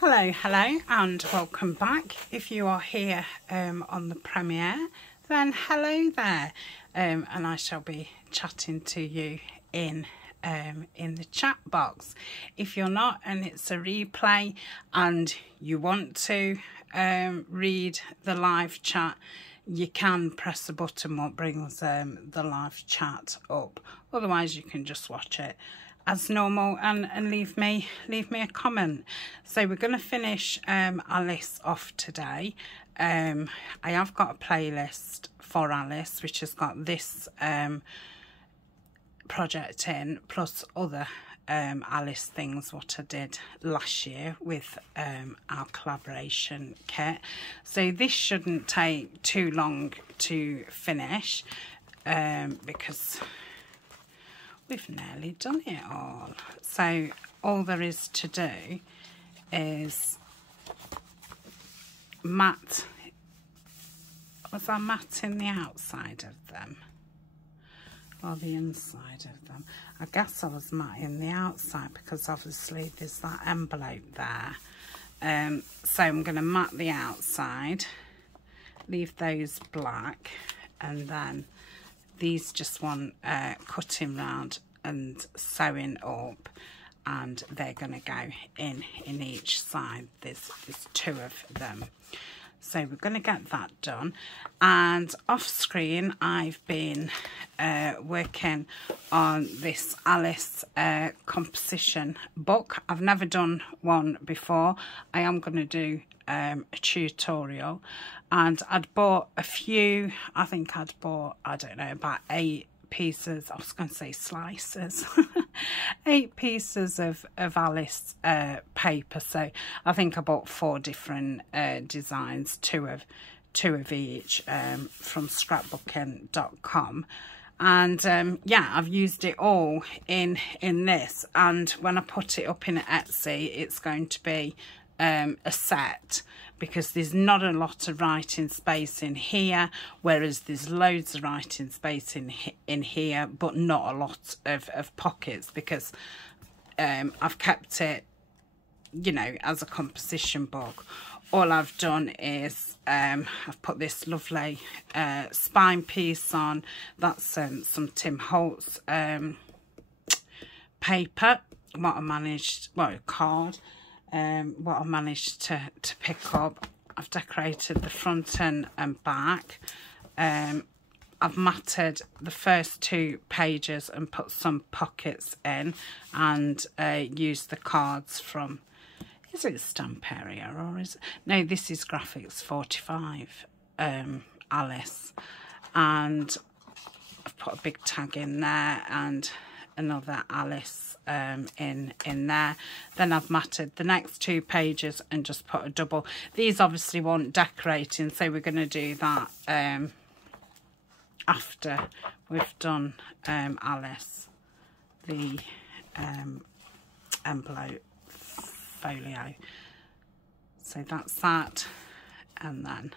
Hello and welcome back. If you are here on the premiere, then hello there, and I shall be chatting to you in the chat box. If you're not and it's a replay and you want to read the live chat, you can press the button what brings the live chat up. Otherwise you can just watch it as normal and leave me a comment. So we're going to finish Alice off today. I have got a playlist for Alice which has got this project in, plus other Alice things what I did last year with our collaboration kit. So this shouldn't take too long to finish because we've nearly done it all. So all there is to do is mat. Was I matting the outside of them or the inside of them? I guess I was matting the outside because obviously there's that envelope there. So I'm going to mat the outside, leave those black, and then these just want cutting round and sewing up, and they're going to go in each side. There's two of them. So we're going to get that done. And off screen I've been working on this Alice composition book. I've never done one before. I am going to do a tutorial, and I'd bought a few. I think I'd bought, I don't know, about 8 pieces. I was going to say slices. 8 pieces of Alice paper. So I think I bought 4 different designs, two of each from scrapbooking.com. And yeah, I've used it all in this, and when I put it up in Etsy, it's going to be a set, because there's not a lot of writing space in here, whereas there's loads of writing space in here, but not a lot of pockets, because I've kept it, you know, as a composition book. All I've done is I've put this lovely spine piece on. That's some Tim Holtz paper, what I managed, well, a card. What I managed to pick up. I've decorated the front and back. I've matted the first 2 pages and put some pockets in, and used the cards from, is it Stamp Area or is it, no, this is Graphics 45 Alice, and I've put a big tag in there and another Alice in there. Then I've matted the next 2 pages and just put a double. These obviously want decorating, so we're going to do that after we've done Alice, the envelope folio. So that's that, and then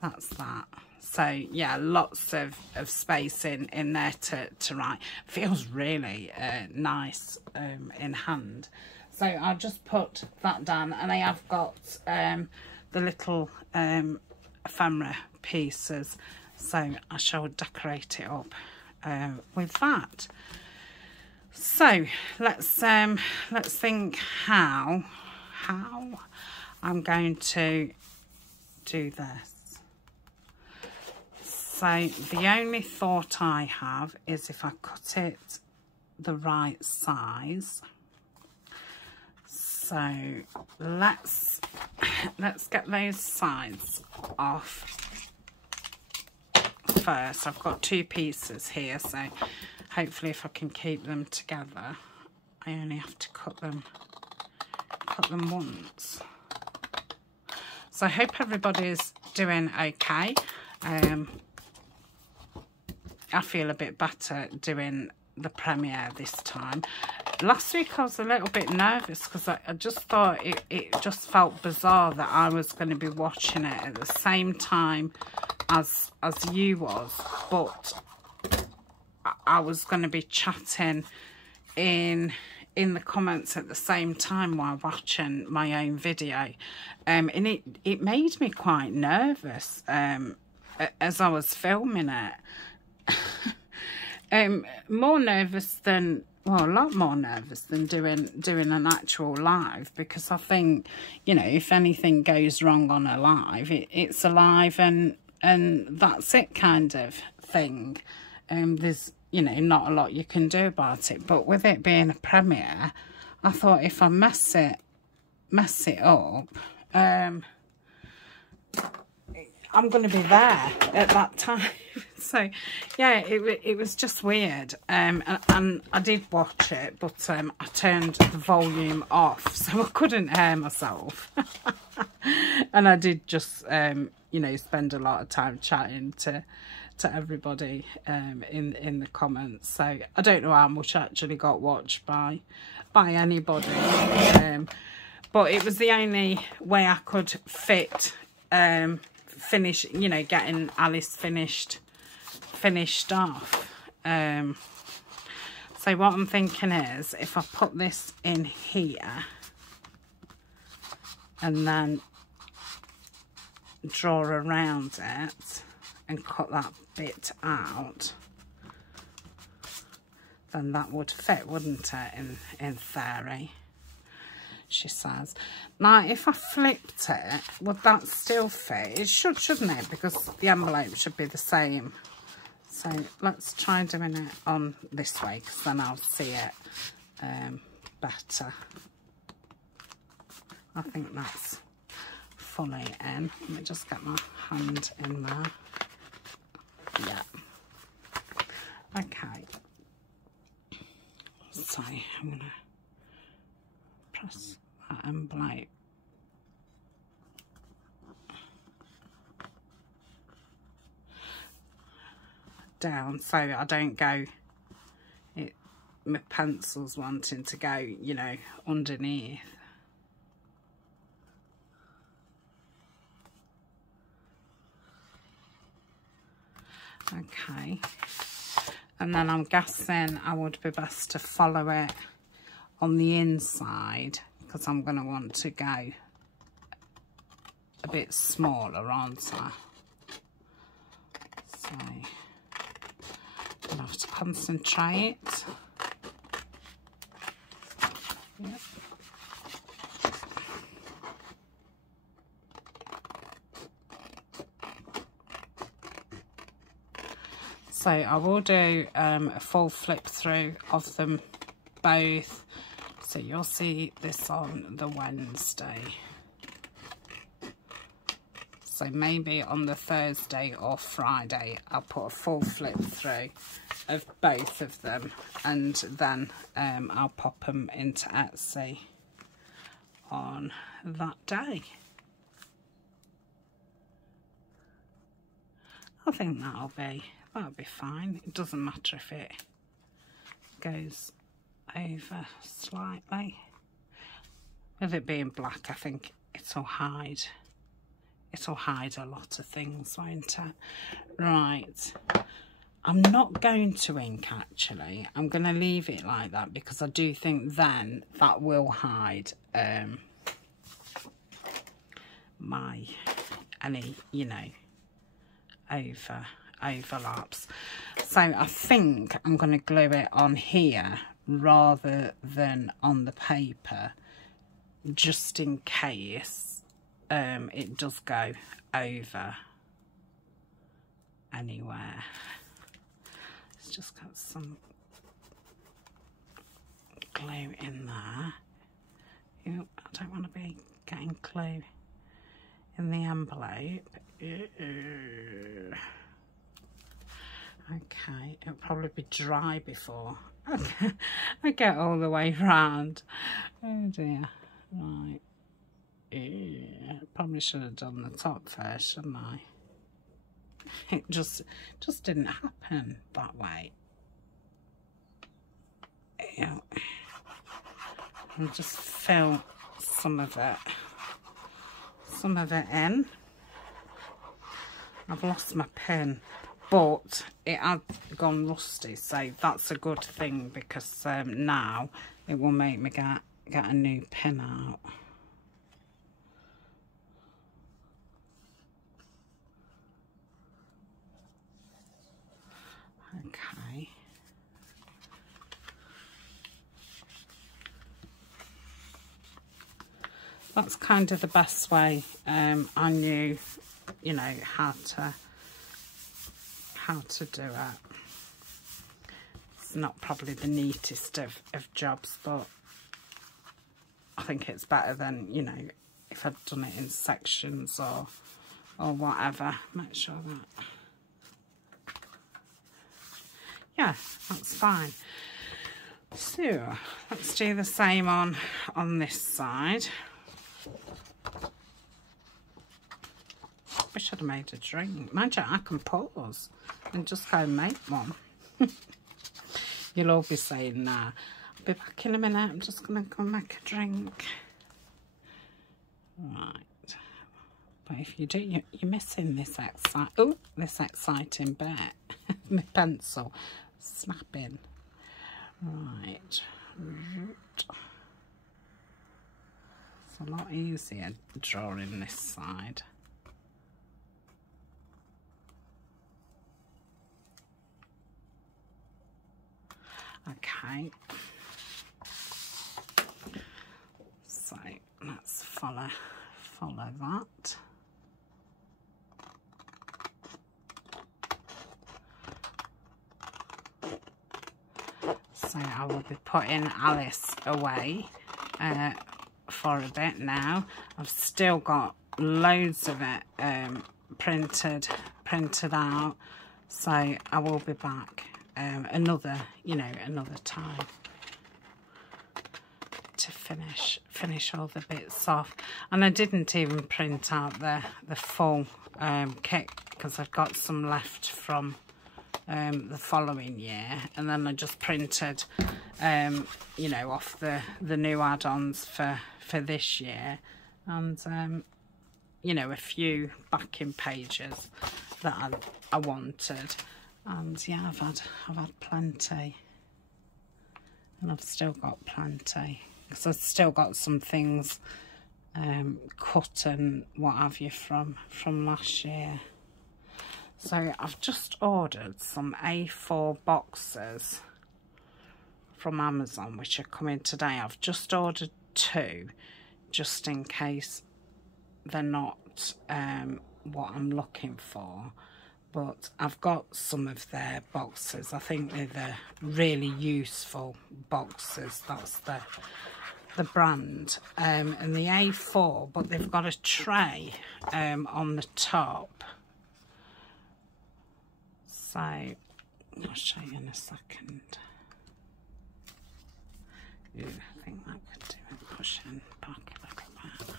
that's that. So yeah, lots of space in there to write. Feels really nice in hand. So I'll just put that down, and I have got the little ephemera pieces, so I shall decorate it up with that. So let's think how I'm going to do this. So the only thought I have is if I cut it the right size. So let's get those sides off first. I've got 2 pieces here, so hopefully if I can keep them together, I only have to cut them once. So I hope everybody's doing okay. I feel a bit better doing the premiere this time. Last week I was a little bit nervous because I just thought it just felt bizarre that I was going to be watching it at the same time as you was, but I was going to be chatting in in the comments at the same time while watching my own video, and it made me quite nervous as I was filming it. More nervous than, well, a lot more nervous than doing an actual live, because I think, you know, if anything goes wrong on a live, it's a live and that's it kind of thing. There's, you know, not a lot you can do about it. But with it being a premiere, I thought if I mess it up, I'm going to be there at that time. So, yeah, it was just weird. And I did watch it, but I turned the volume off, so I couldn't hear myself. And I did just, you know, spend a lot of time chatting to everybody in the comments. So I don't know how much actually got watched by anybody. But it was the only way I could fit... finish, you know, getting Alice finished off. So what I'm thinking is, if I put this in here and then draw around it and cut that bit out, then that would fit, wouldn't it, in theory, she says. Now, if I flipped it, would that still fit? It should, shouldn't it? Because the envelope should be the same. So let's try doing it on this way, because then I'll see it better. I think that's fully in. Let me just get my hand in there. Yeah. Okay. So I'm going to press that envelope down so I don't go, my pencil's wanting to go, you know, underneath. Okay, and then I'm guessing I would be best to follow it on the inside, because I'm going to want to go a bit smaller, aren't I? So I'll have to concentrate. Yep. So I will do a full flip through of them both. So you'll see this on the Wednesday. So maybe on the Thursday or Friday, I'll put a full flip through of both of them, and then I'll pop them into Etsy on that day. I think that'll be fine. It doesn't matter if it goes over slightly. With it being black, I think it'll hide a lot of things, won't it? Right, I'm not going to ink actually. I'm going to leave it like that, because I do think then that will hide any, you know, overlaps. So I think I'm going to glue it on here rather than on the paper, just in case it does go over anywhere. Let's just got some glue in there. Ew, I don't want to be getting glue in the envelope. Okay, it'll probably be dry before I get all the way round. Oh dear. Right. Probably should have done the top first, shouldn't I? It just didn't happen that way. Ew. I'll just fill some of it in. I've lost my pen. but it had gone rusty, so that's a good thing, because now it will make me get a new pin out. Okay. That's kind of the best way I knew, you know, how to do it. It's not probably the neatest of jobs, but I think it's better than, you know, if I'd done it in sections or whatever. Make sure that, yeah, that's fine. So let's do the same on this side. Wish I'd made a drink. Imagine I can pause and just go and make one. You'll all be saying, nah, I'll be back in a minute. I'm just going to go make a drink. Right. But if you do, you're missing this exciting bit. My pencil snapping. Right. It's a lot easier drawing this side. Okay, so let's follow that. So I will be putting Alice away for a bit now. I've still got loads of it printed out, so I will be back another time to finish all the bits off. And I didn't even print out the full kit, because I've got some left from the following year, and then I just printed you know, off the new add-ons for this year, and you know, a few backing pages that I wanted. And yeah, I've had plenty, and I've still got plenty, because I've still got some things cut and what have you from last year. So I've just ordered some A4 boxes from Amazon, which are coming today. I've just ordered 2, just in case they're not what I'm looking for. But I've got some of their boxes. I think they're the really useful boxes. That's the brand. And the A4, but they've got a tray on the top. So I'll show you in a second. Ooh, I think that could do it. Pushing back a little bit.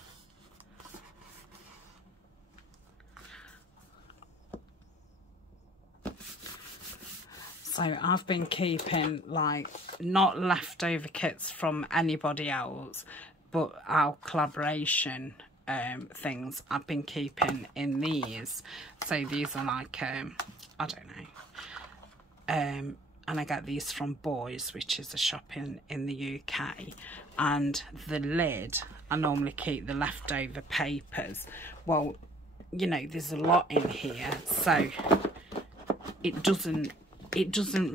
So I've been keeping, like, not leftover kits from anybody else, but our collaboration things I've been keeping in these. So these are like, I don't know. And I get these from Boys, which is a shop in the UK. And the lid, I normally keep the leftover papers. Well, you know, there's a lot in here, so it doesn't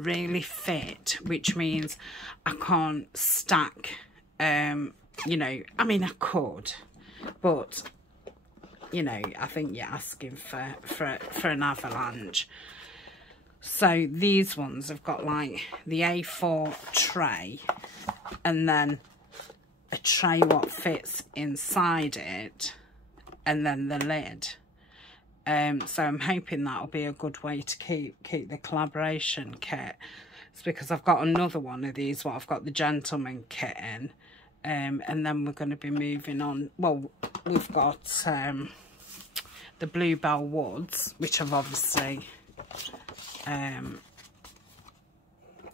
really fit, which means I can't stack, you know, I mean, I could, but, you know, I think you're asking for an avalanche. So these ones have got like the A4 tray, and then a tray what fits inside it, and then the lid. So I'm hoping that'll be a good way to keep the collaboration kit. It's because I've got another one of these, what I've got the gentleman kit in, and then we're going to be moving on. Well, we've got the Bluebell Woods, which I've obviously,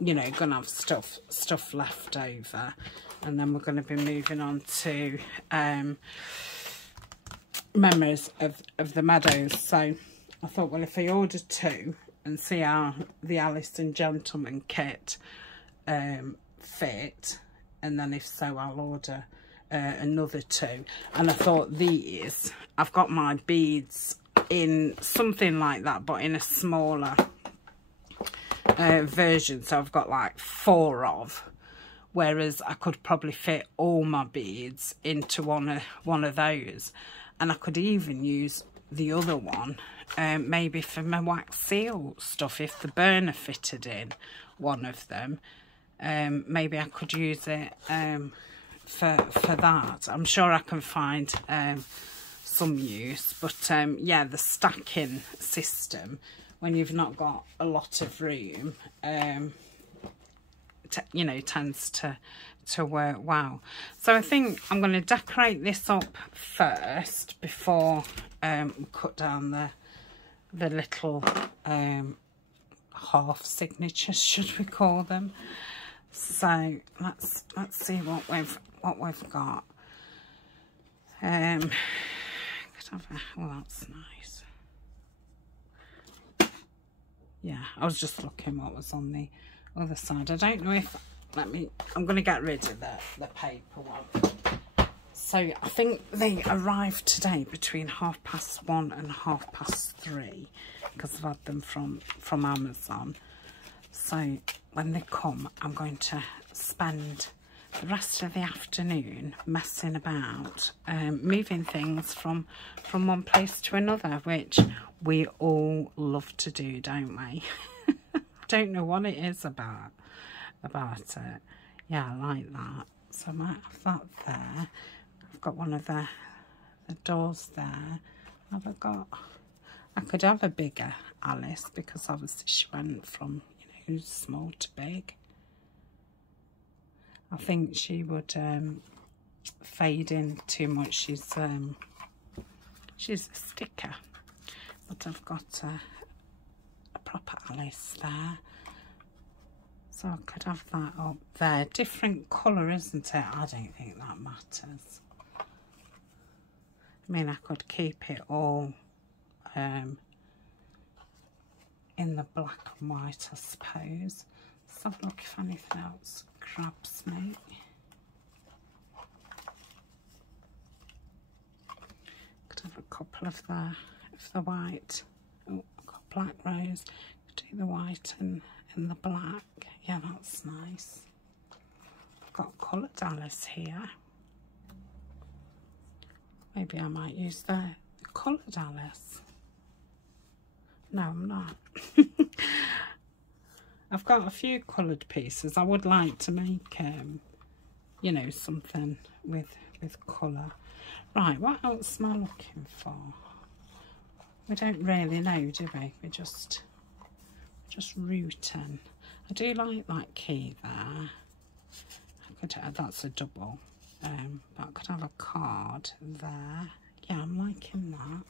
you know, gonna have stuff left over, and then we're going to be moving on to Memories of the Meadows. So I thought, well, if I order 2, and see how the Alice and Gentleman kit fit, and then if so I'll order another 2. And I thought these, I've got my beads in something like that, but in a smaller version, so I've got like 4 of, whereas I could probably fit all my beads into one of those. And I could even use the other one maybe for my wax seal stuff. If the burner fitted in one of them, maybe I could use it for that. I'm sure I can find some use, but yeah, the stacking system, when you've not got a lot of room, you know, tends to work well. So I think I'm going to decorate this up first before cut down the little half signatures, should we call them. So let's see what we've got. Oh, that's nice. Yeah, I was just looking what was on the other side. I don't know if, I'm going to get rid of the paper one. So I think they arrived today between 1:30 and 3:30, because I've had them from Amazon. So when they come, I'm going to spend the rest of the afternoon messing about, moving things from one place to another, which we all love to do, don't we? Don't know what it is about it. Yeah, I like that. So I might have that there. I've got one of the doors there. I could have a bigger Alice, because obviously she went from, you know, small to big. I think she would fade in too much. She's a sticker. But I've got a proper Alice there. So I could have that up there. Different colour, isn't it? I don't think that matters. I mean, I could keep it all in the black and white, I suppose. Let's have a look if anything else grabs me. Could have a couple of the white. Oh, I've got black rose. Could do the white and the black. Yeah, that's nice. I've got coloured Alice here. Maybe I might use the coloured Alice. No, I'm not. I've got a few coloured pieces. I would like to make, you know, something with colour. Right, what else am I looking for? We don't really know, do we? We're just rooting. I do like that key there. I could, that's a double. But I could have a card there. Yeah, I'm liking that.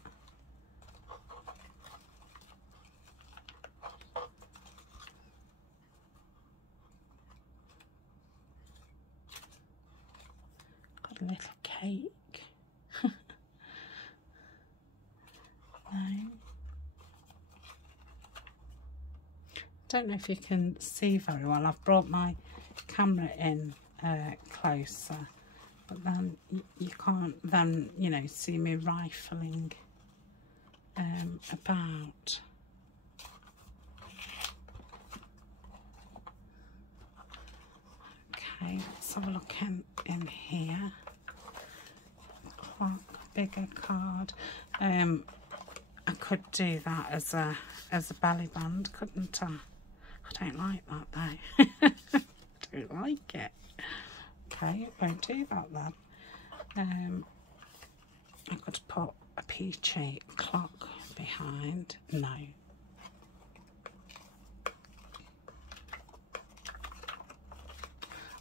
Got a little cake. No. Don't know if you can see very well. I've brought my camera in closer, but then you can't then, you know, see me rifling about. Okay, let's have a look in here. Clock, bigger card. I could do that as a belly band, couldn't I? I don't like that though. I don't like it. Okay, won't do that then. I could put a peachy clock behind. No.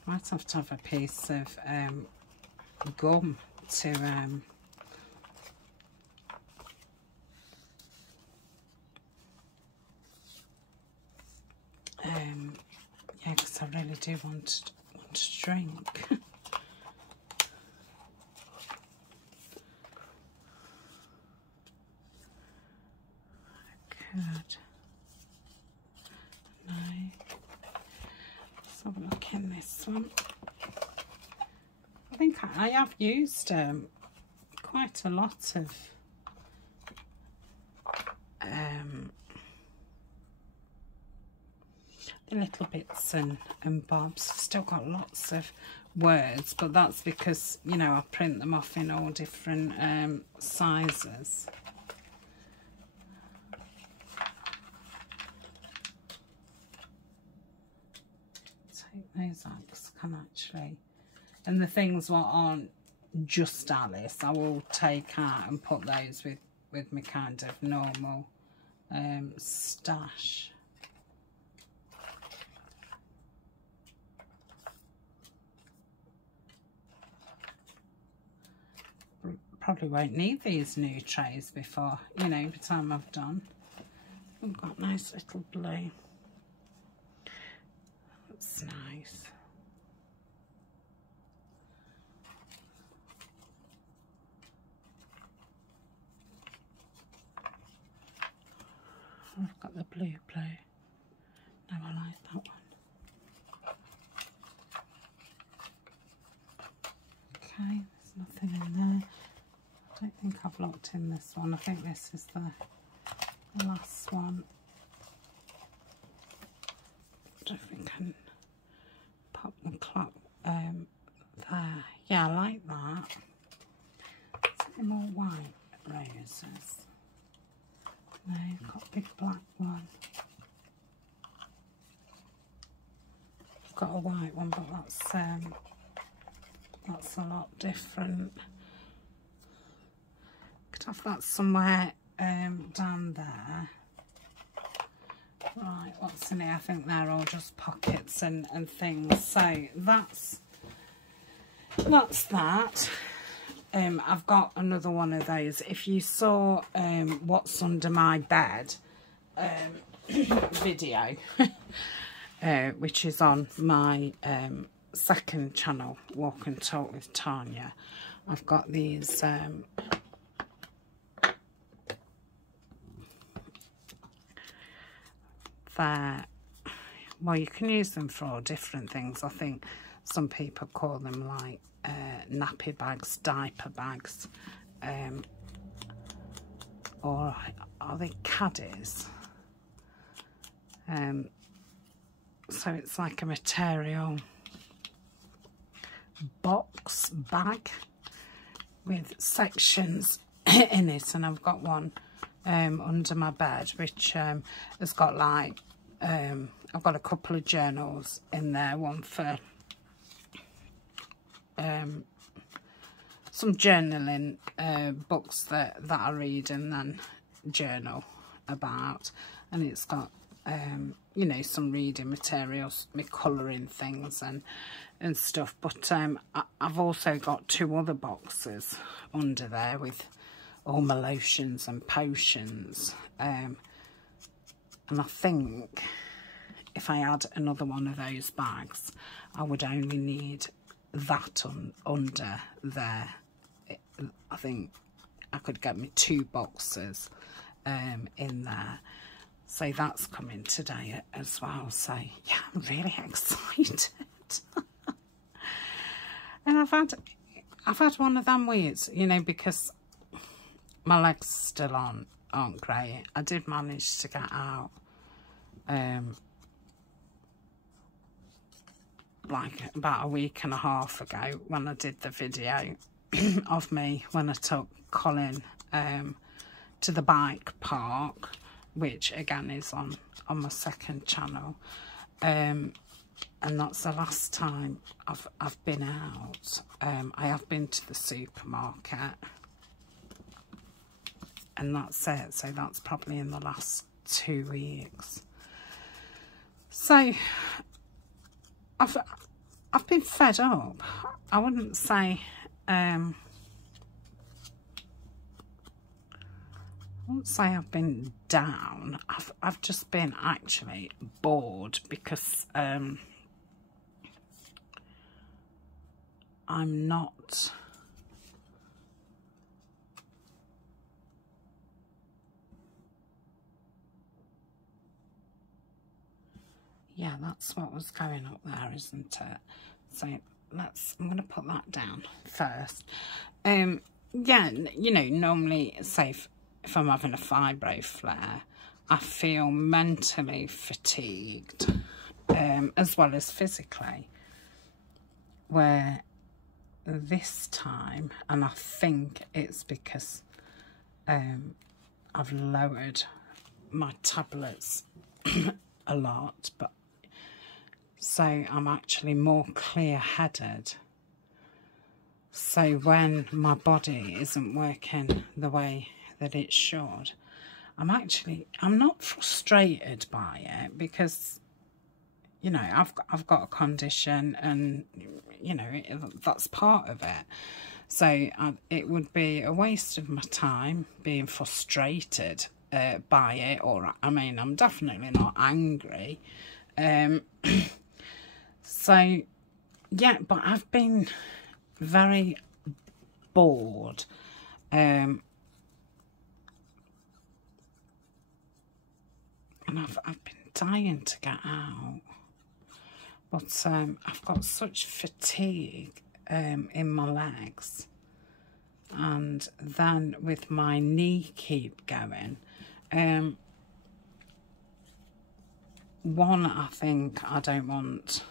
Might have to have a piece of gum to yeah, because I really do want to drink. Good. in this one. I think I have used quite a lot of the little bits and bobs. Still got lots of words, but that's because, you know, I print them off in all different sizes. Take those out because I can actually, and the things what aren't just Alice, I will take out and put those with my kind of normal stash. Probably won't need these new trays before, you know, by the time I've done. I've got nice little blue. That's nice. I've got the blue. No, I like that one. Okay, there's nothing in there. I don't think I've locked in this one. I think this is the last one. I don't think I can pop the clock there. Yeah, I like that. Is there more white roses? No, I've got a big black one. I've got a white one, but that's a lot different. Could have that somewhere down there. Right, what's in here? I think they're all just pockets and things. So that's that. I've got another one of those. If you saw what's under my bed video, which is on my second channel, Walk and Talk with Tania, I've got these well, you can use them for all different things. I think some people call them like nappy bags, diaper bags, or are they caddies? So it's like a material box bag with sections in it, and I've got one under my bed which has got like I've got a couple of journals in there, one for some journaling books that I read and then journal about, and it's got you know, some reading materials, me colouring things and stuff, but I've also got two other boxes under there with all my lotions and potions, and I think if I had another one of those bags I would only need that under there. I think I could get me two boxes in there. So that's coming today as well. So yeah, I'm really excited. And I've had one of them weeks, you know, because my legs still aren't great. I did manage to get out like about a week and a half ago when I did the video of me when I took Colin to the bike park, which again is on my second channel, and that's the last time I've been out. I have been to the supermarket, and that's it. So that's probably in the last 2 weeks. So I've been fed up. I wouldn't say I've been down. I've just been actually bored because I'm not yeah, that's what was going up there, isn't it? So I'm going to put that down first. Yeah, you know, normally, say if I'm having a fibro flare, I feel mentally fatigued, as well as physically. Where this time, and I think it's because I've lowered my tablets a lot, but so I'm actually more clear-headed. So when my body isn't working the way that it should, I'm not frustrated by it, because, you know, I've got a condition, and, you know, that's part of it. So it would be a waste of my time being frustrated by it, or, I mean, I'm definitely not angry. So, yeah, but I've been very bored. And I've been dying to get out. But I've got such fatigue in my legs. And then with my knee keep going, one, I think I don't want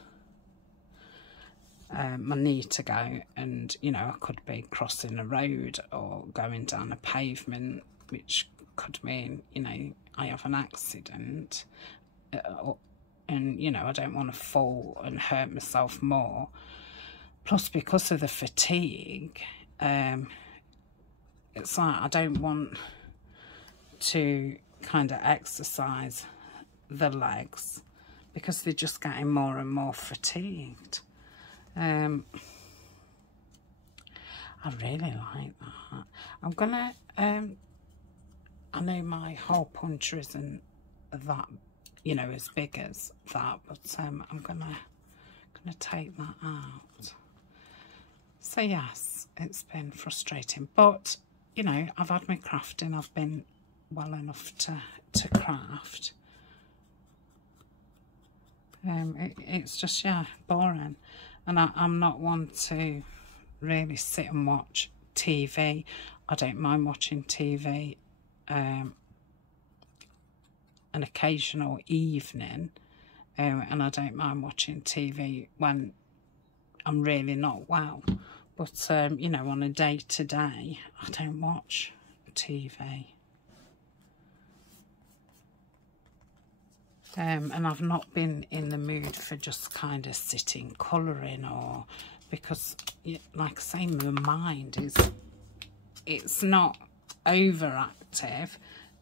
my knee to go, and, you know, I could be crossing a road or going down a pavement, which could mean, you know, I have an accident, and, you know, I don't want to fall and hurt myself more. Plus, because of the fatigue, it's like I don't want to kind of exercise the legs, because they're just getting more and more fatigued. I really like that. I'm gonna I know my hole puncher isn't that, you know, as big as that, but I'm gonna take that out. So yes, it's been frustrating, but, you know, I've had my crafting. I've been well enough to craft. It's just, yeah, boring. And I'm not one to really sit and watch TV. I don't mind watching TV an occasional evening. And I don't mind watching TV when I'm really not well. But, you know, on a day-to-day, I don't watch TV. And I've not been in the mood for just kind of sitting colouring, or, because, like I say, my mind it's not overactive,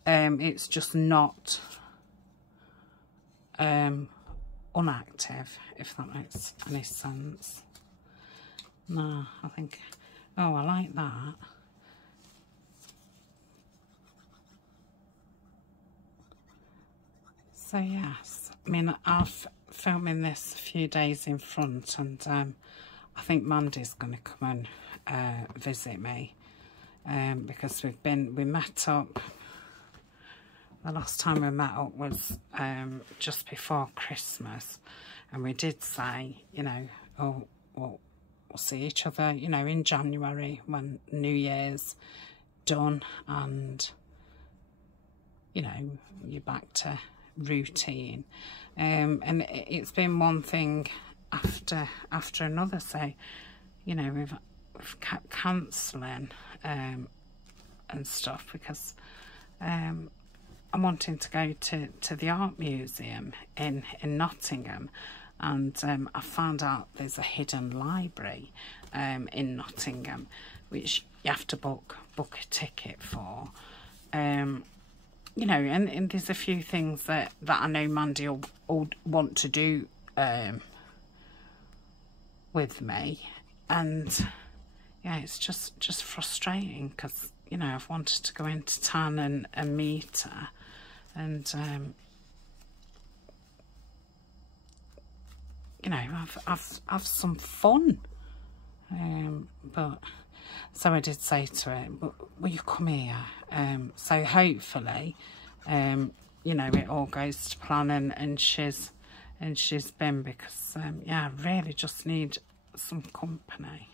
it's just not unactive, if that makes any sense. No, I think, oh, I like that. So yes, I mean, I've filming this a few days in front, and I think Mandy's going to come and visit me, because we met up. The last time we met up was just before Christmas, and we did say, you know, oh, well, we'll see each other, you know, in January when New Year's done, and, you know, you're back to routine. And it's been one thing after another. So, you know, we've kept cancelling and stuff, because I'm wanting to go to the art museum in Nottingham, and I found out there's a hidden library in Nottingham, which you have to book a ticket for. You know, and there's a few things that I know Mandy will want to do with me, and yeah, it's just frustrating, because, you know, I've wanted to go into town and meet her, and you know, have some fun. But so I did say to her, will you come here? So hopefully, you know, it all goes to plan, and she's she's been, because yeah, I really just need some company.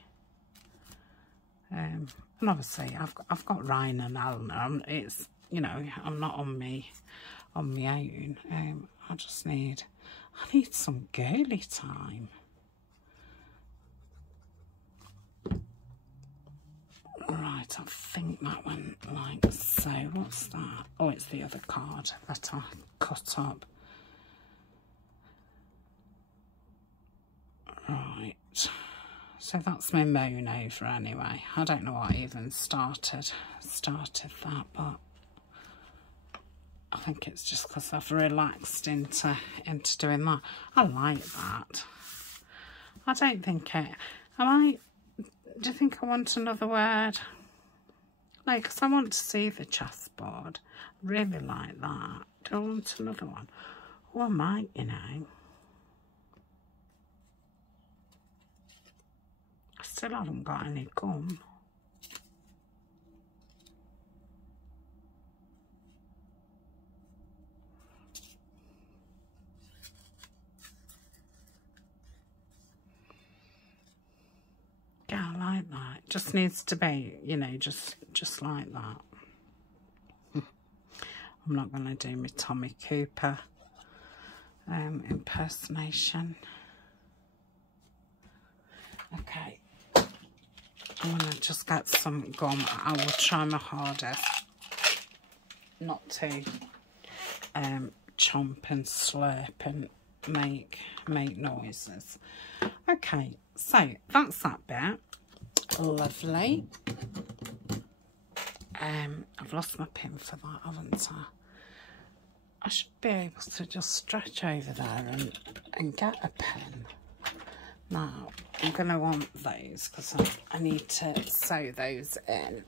And obviously I've got Ryan and Eleanor. It's, you know, I'm not on my own. I need some girly time. Right, I think that went like so. What's that? Oh, it's the other card that I cut up. Right, so that's my moan over anyway. I don't know what even started that, but I think it's just because I've relaxed into doing that. I like that. I don't think it... Do you think I want another word? No, because I want to see the chessboard. I really like that. Do I want another one? Oh, I might, you know. I still haven't got any gum. Yeah, I like that. It just needs to be, you know, just like that. I'm not going to do my Tommy Cooper impersonation. Okay. I'm going to just get some gum. I will try my hardest not to chomp and slurp and make noises. Okay, so that's that bit. Lovely. I've lost my pin for that, haven't I? I should be able to just stretch over there and get a pen. Now, I'm going to want those because I need to sew those in.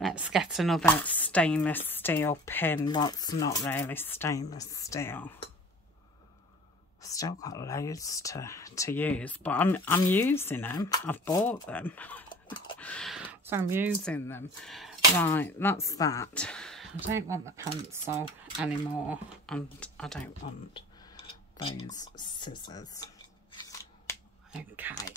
Let's get another stainless steel pin. What's not really stainless steel? Still got loads to use, but I'm using them. I've bought them. So I'm using them. Right, that's that. I don't want the pencil anymore, and I don't want those scissors. Okay.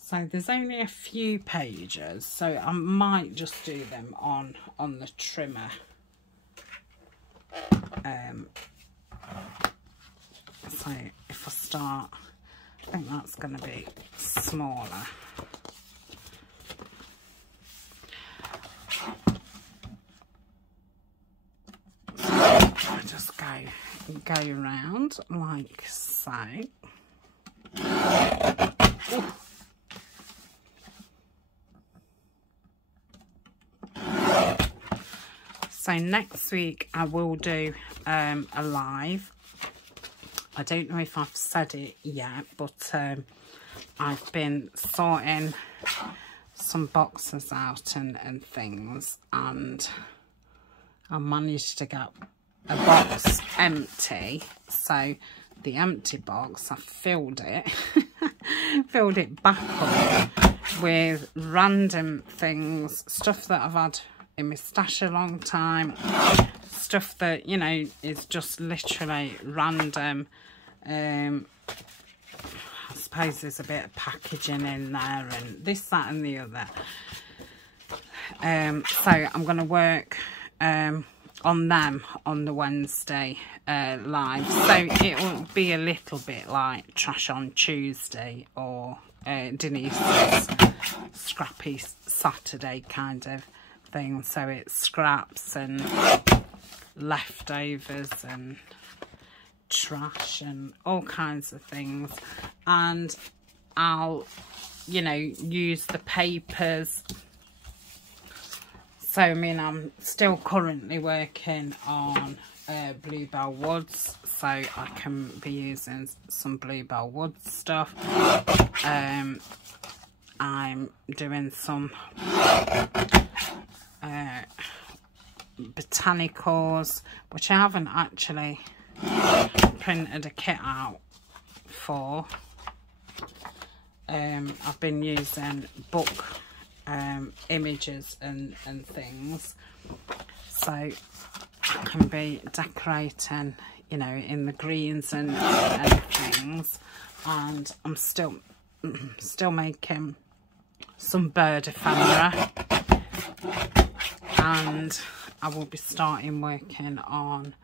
So there's only a few pages, so I might just do them on the trimmer. So if I start, I think that's going to be smaller. So I just go around like so. Ooh. So next week I will do a live. I don't know if I've said it yet, but I've been sorting some boxes out and things, and I managed to get a box empty. So the empty box, I filled it filled it back up with random things, stuff that I've had in my stash a long time, stuff that, you know, is just literally random. I suppose there's a bit of packaging in there and this, that and the other. So I'm going to work on them on the Wednesday live. So it will be a little bit like Trash on Tuesday or Denise's Scrappy Saturday kind of thing. So it's scraps and leftovers and trash and all kinds of things, and I'll, you know, use the papers. So I mean, I'm still currently working on Bluebell Woods, so I can be using some Bluebell Woods stuff. I'm doing some botanicals, which I haven't actually printed a kit out for. I've been using book images and things. so I can be decorating, you know, in the greens and things. And I'm still making some bird ephemera, and I will be starting working on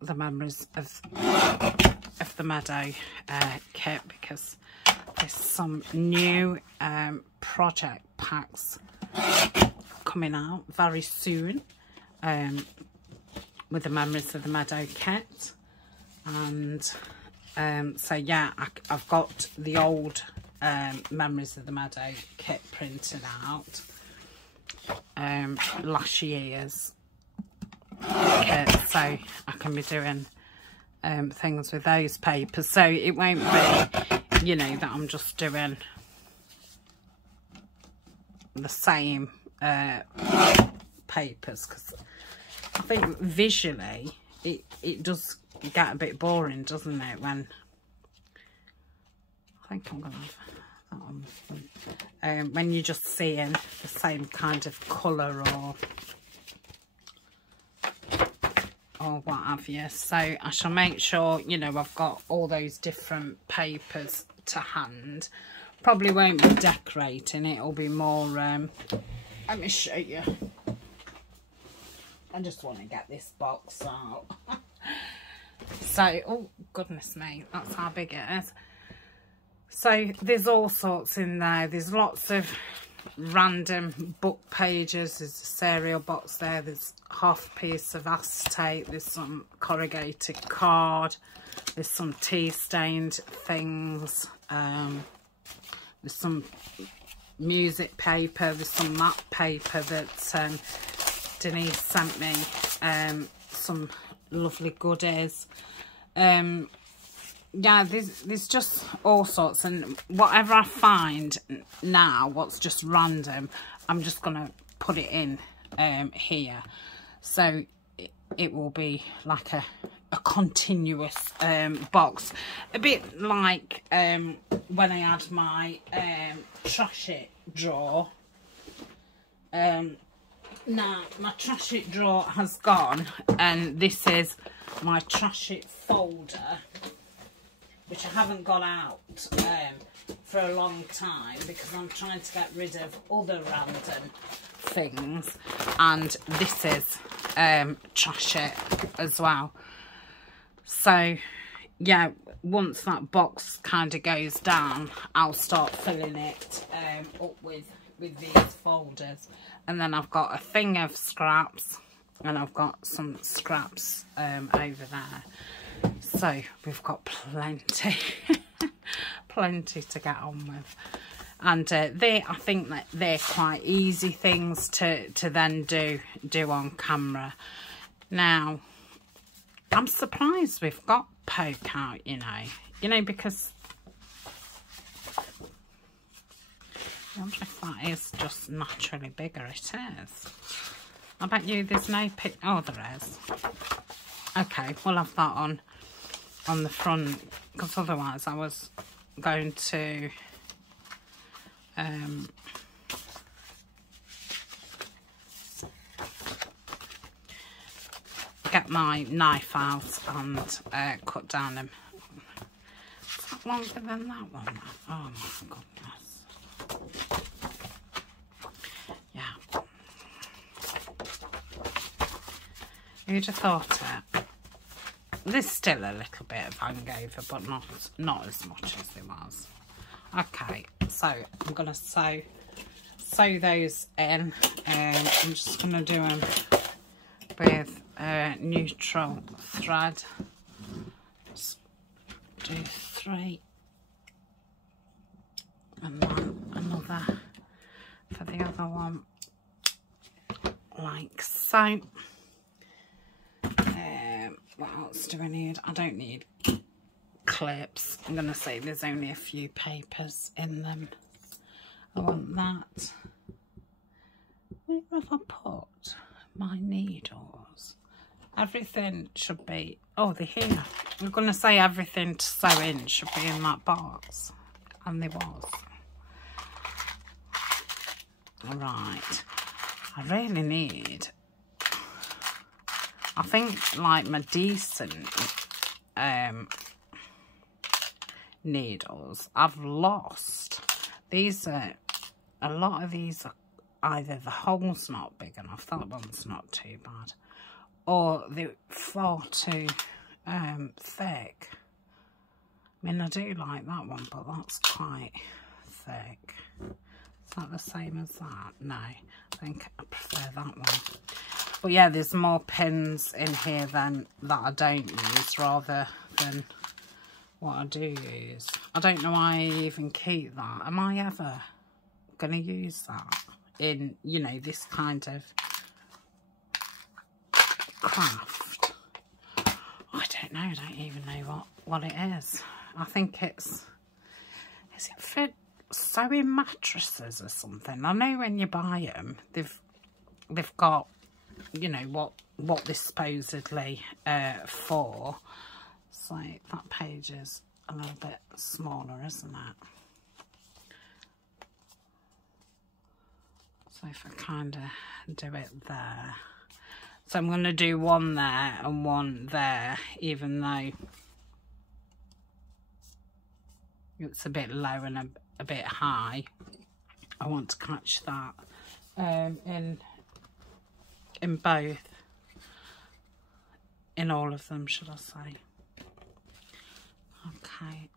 the memories of the meadow kit, because there's some new project packs coming out very soon with the memories of the meadow kit. And so yeah, I've got the old memories of the meadow kit printed out, last year's kit, so I can be doing things with those papers. So it won't be, you know, that I'm just doing the same papers, because I think visually it does get a bit boring, doesn't it, when I think I'm gonna have that on, when you're just seeing the same kind of colour or what have you. So I shall make sure, you know, I've got all those different papers to hand. Probably won't be decorating, it'll be more let me show you. I just want to get this box out. So, oh goodness me, that's how big it is. So there's all sorts in there. There's lots of random book pages. There's a cereal box there. There's half a piece of acetate. There's some corrugated card. There's some tea stained things. There's some music paper. There's some map paper that Denise sent me. Some lovely goodies. Yeah, there's just all sorts, and whatever I find now, what's just random, I'm just gonna put it in here, so it will be like a continuous box, a bit like when I had my trash it drawer. Now my trash it drawer has gone, and this is my trash it folder, which I haven't got out for a long time because I'm trying to get rid of other random things. And this is trash it as well. So yeah, once that box kind of goes down, I'll start filling it up with these folders. And then I've got a thing of scraps, and I've got some scraps over there. So we've got plenty plenty to get on with. And I think that they're quite easy things to then do on camera. Now I'm surprised we've got poke out, you know, because I wonder if that is just naturally bigger. It is. I bet you there's no pic. Oh, there is. Okay, we'll have that on the front, because otherwise I was going to get my knife out and cut down them. Is that longer than that one? Oh my goodness. Yeah. Who'd have thought it? There's still a little bit of hangover, but not as much as there was. Okay, so I'm gonna sew those in. I'm just gonna do them with neutral thread. Just do 3, and then another for the other one, like so. What else do I need? I don't need clips. I'm going to say there's only a few papers in them. I want that. Where have I put my needles? Everything should be... Oh, they're here. I'm going to say everything to sew in should be in that box. And there was. Alright. I really need, I think, like, my decent needles I've lost. These are, a lot of these are either the hole's not big enough, that one's not too bad, or they're far too thick. I mean, I do like that one, but that's quite thick. Is that the same as that? No, I think I prefer that one. But yeah, there's more pins in here than that I don't use, rather than what I do use. I don't know why I even keep that. Am I ever going to use that in, you know, this kind of craft? I don't know. I don't even know what it is. I think it's, is it for sewing mattresses or something? I know when you buy them, they've got, you know, what they're supposedly for. So that page is a little bit smaller, isn't it? So if I kind of do it there. So I'm going to do one there and one there, even though it's a bit low and a bit high. I want to catch that in both, in all of them, should I say. Okay.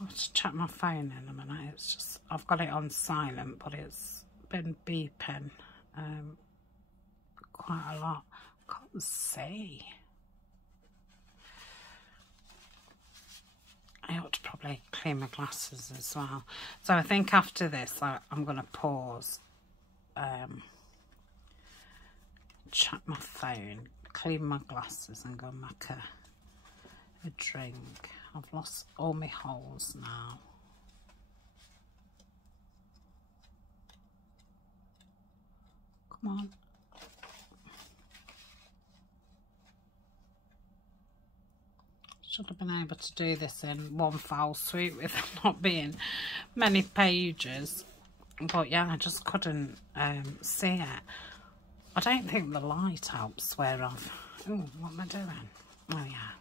I'll just check my phone in a minute. It's just, I've got it on silent, but it's been beeping quite a lot. I can't see. I ought to probably clean my glasses as well. So I think after this, I'm going to pause, check my phone, clean my glasses and go make a drink. I've lost all my holes now. Come on. Should have been able to do this in one foul swoop with not being many pages. But yeah, I just couldn't see it. I don't think the light helps where I've... Oh, what am I doing? Oh yeah.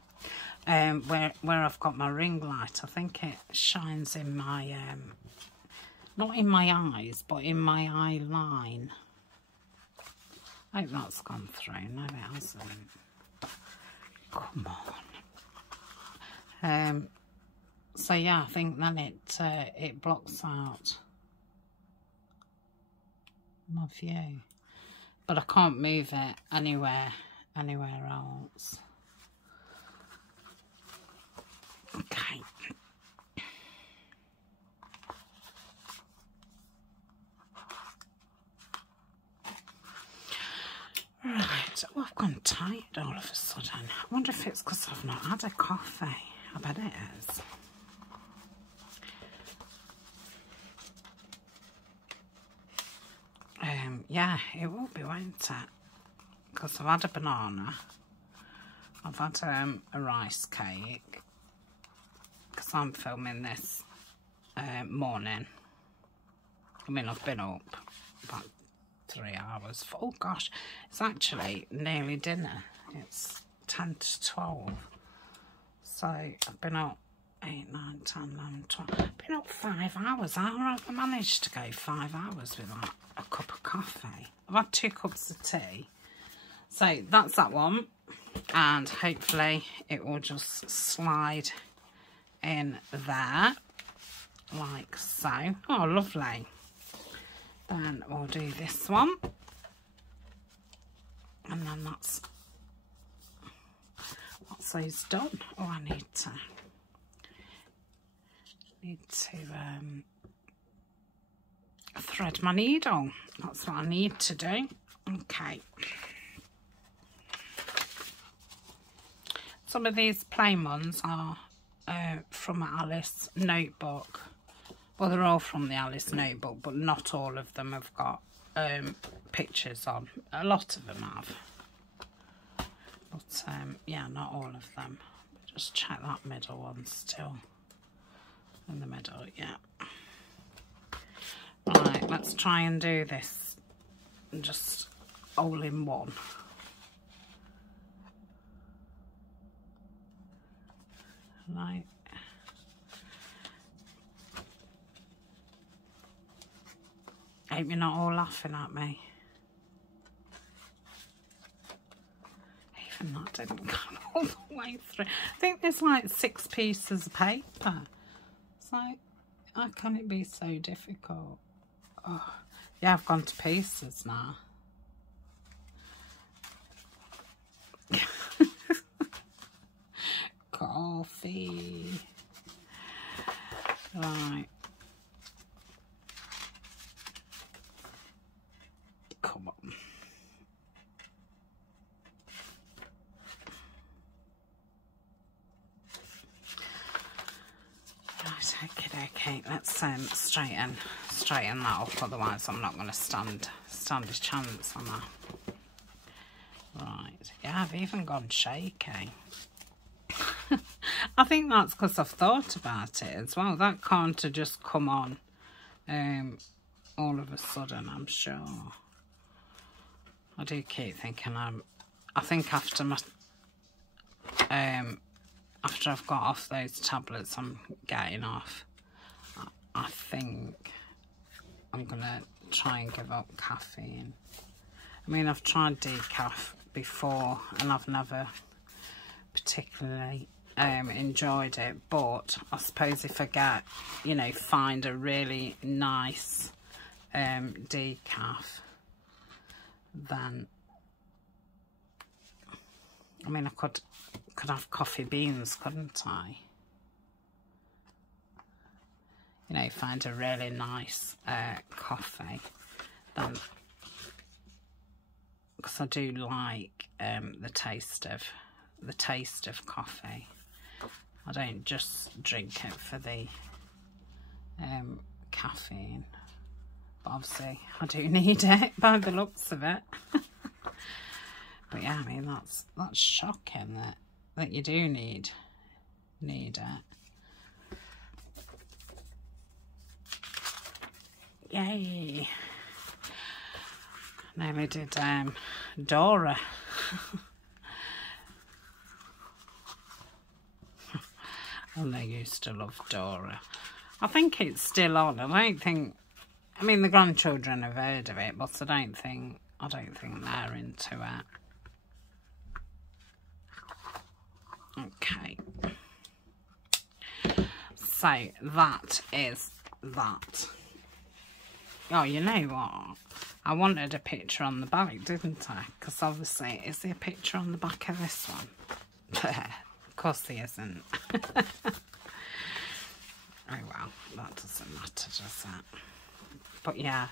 Where I've got my ring light, I think it shines in my, not in my eyes, but in my eye line. I hope that's gone through. No, it hasn't. Come on. So yeah, I think then it blocks out my view, but I can't move it anywhere else. Okay. Right. Oh, I've gone tired all of a sudden. I wonder if it's because I've not had a coffee. I bet it is. Yeah, it will be, won't it? Because I've had a banana. I've had a rice cake. Because I'm filming this morning. I mean, I've been up about 3 hours. Oh gosh, it's actually nearly dinner. It's 10 to 12. So I've been up 8, 9, 10, 11, 12. I've been up 5 hours. How have I managed to go 5 hours without a cup of coffee? I've had 2 cups of tea. So that's that one. And hopefully it will just slide in there like so. Oh, lovely. Then we'll do this one, and then that's those done. Oh, I need to thread my needle. That's what I need to do. Okay. Some of these plain ones are from Alice notebook. Well, they're all from the Alice notebook, but not all of them have got pictures on. A lot of them have. But yeah, not all of them. Just check that middle one still. In the middle, yeah. Right, let's try and do this just all in one. Right. Hope you're not all laughing at me. Even that didn't come all the way through. I think there's like 6 pieces of paper. It's like, how can it be so difficult? Oh, yeah, I've gone to pieces now. Coffee. Right. Come on. Right, okay. Let's straighten that up, otherwise I'm not going to stand a chance on that. Right, yeah, I've even gone shaky. I think that's because I've thought about it as well. That can't have just come on all of a sudden, I'm sure. I do keep thinking I think after my after I've got off those tablets I'm getting off, I think I'm gonna try and give up caffeine. I mean, I've tried decaf before and I've never particularly enjoyed it, but I suppose if I get, you know, find a really nice decaf, then I mean I could have coffee beans, couldn't I? You know, find a really nice coffee, then, because I do like the taste of coffee. I don't just drink it for the caffeine, but obviously I do need it by the looks of it. But yeah, I mean that's shocking that you do need it. Yay! Nearly did Dora. And I used to love Dora. I think it's still on. I mean the grandchildren have heard of it, but I don't think they're into it. Okay. So that is that. Oh, you know what? I wanted a picture on the back, didn't I? Because obviously, is there a picture on the back of this one? Of course there isn't. Oh well, that doesn't matter, does it? But yeah,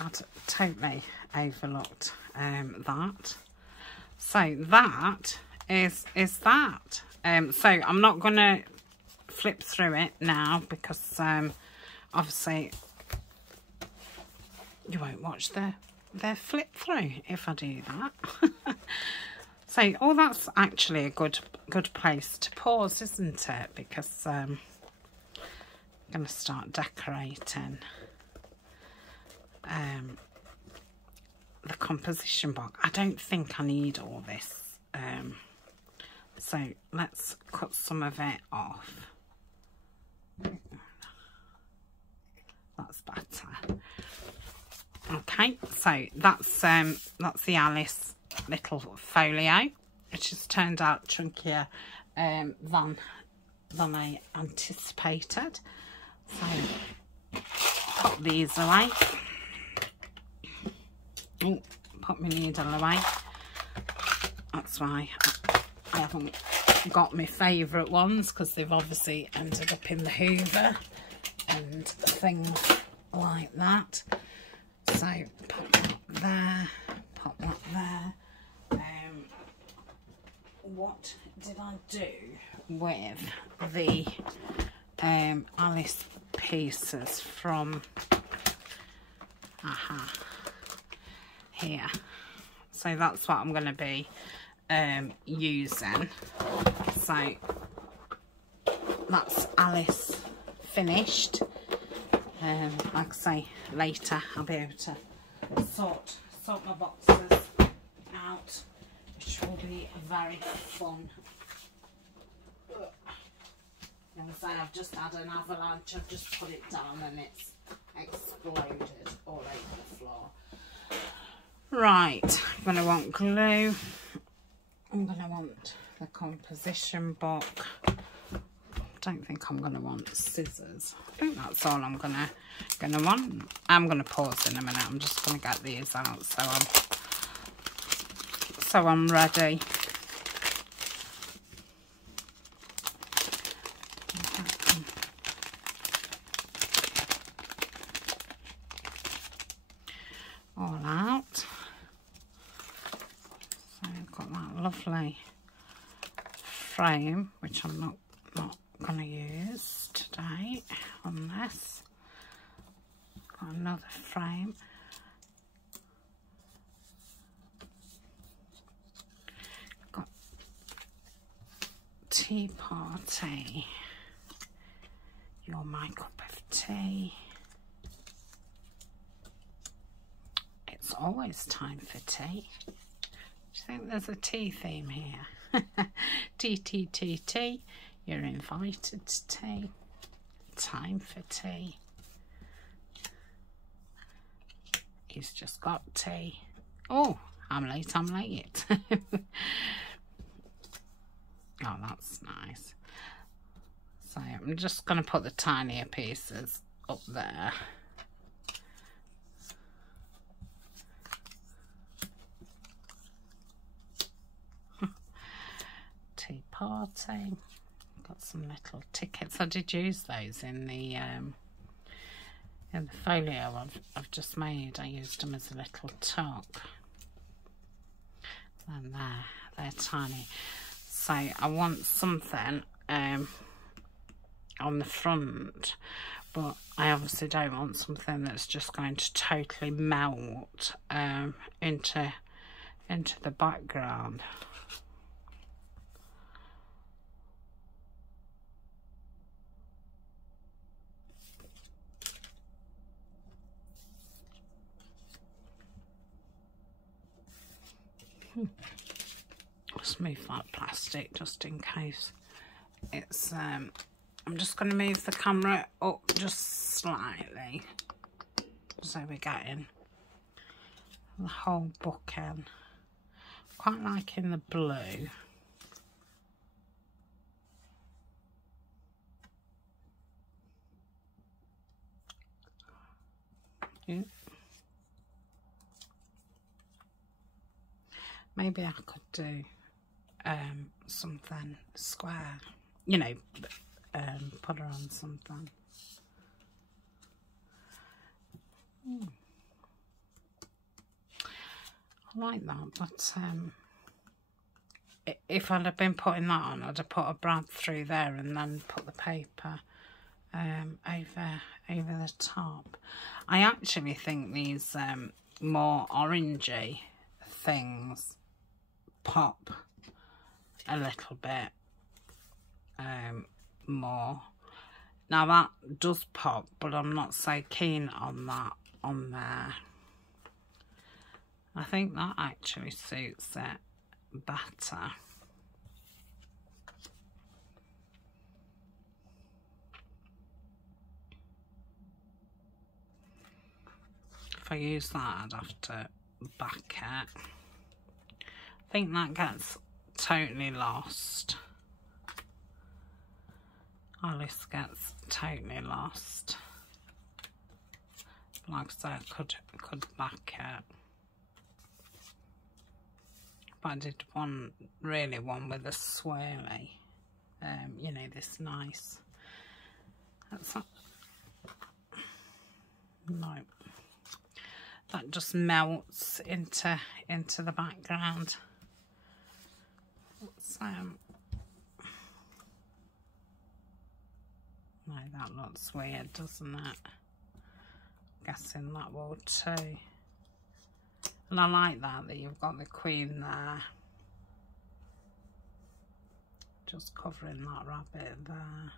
I'd totally overlooked that. So that is that. So I'm not going to flip through it now because obviously you won't watch their flip through if I do that. So, oh, that's actually a good place to pause, isn't it? Because I'm going to start decorating the composition box. I don't think I need all this. So let's cut some of it off. That's better. Okay, so that's the Alice little folio, which has turned out chunkier than I anticipated. So put these away. Oh, put my needle away. That's why I haven't got my favourite ones, because they've obviously ended up in the Hoover and things like that. So pop that there, pop that there. What did I do with the Alice pieces from here? So that's what I'm going to be using. So that's Alice finished. Like I say, later I'll be able to sort my boxes out, which will be very fun. And say I've just had an avalanche. I've just put it down and it's exploded all over the floor. Right, I'm going to want glue. I'm going to want the composition book. I don't think I'm going to want scissors. I think that's all I'm going to want. I'm going to pause in a minute. I'm just going to get these out so I'm ready. All out. So I've got that lovely frame, which I'm not going to use today on this. Got another frame. Got tea party. You're my cup of tea. It's always time for tea. Do you think there's a tea theme here? Tea, tea, tea, tea. You're invited to tea. Time for tea. He's just got tea. Oh, I'm late, I'm late. Oh, that's nice. So I'm just going to put the tinier pieces up there. Tea party. Got some little tickets. I did use those in the folio I've just made. I used them as a little tuck. And they're tiny. So I want something on the front, but I obviously don't want something that's just going to totally melt into the background. Just move that plastic just in case. It's I'm just going to move the camera up just slightly so we're getting the whole book in. Quite liking the blue. Yeah. Maybe I could do something square, you know, put her on something. I like that, but if I'd have been putting that on, I'd have put a brad through there and then put the paper over the top. I actually think these more orangey things pop a little bit more. Now that does pop, but I'm not so keen on that on there. I think that actually suits it better. If I use that, I'd have to back it. I think that gets totally lost. Alice gets totally lost. Like I said, I could back it. But I did one with a swirly. You know, this nice. That's not, no. That just melts into the background. No, that looks weird, doesn't it? Guessing that will too. And I like that you've got the queen there. just covering that rabbit there.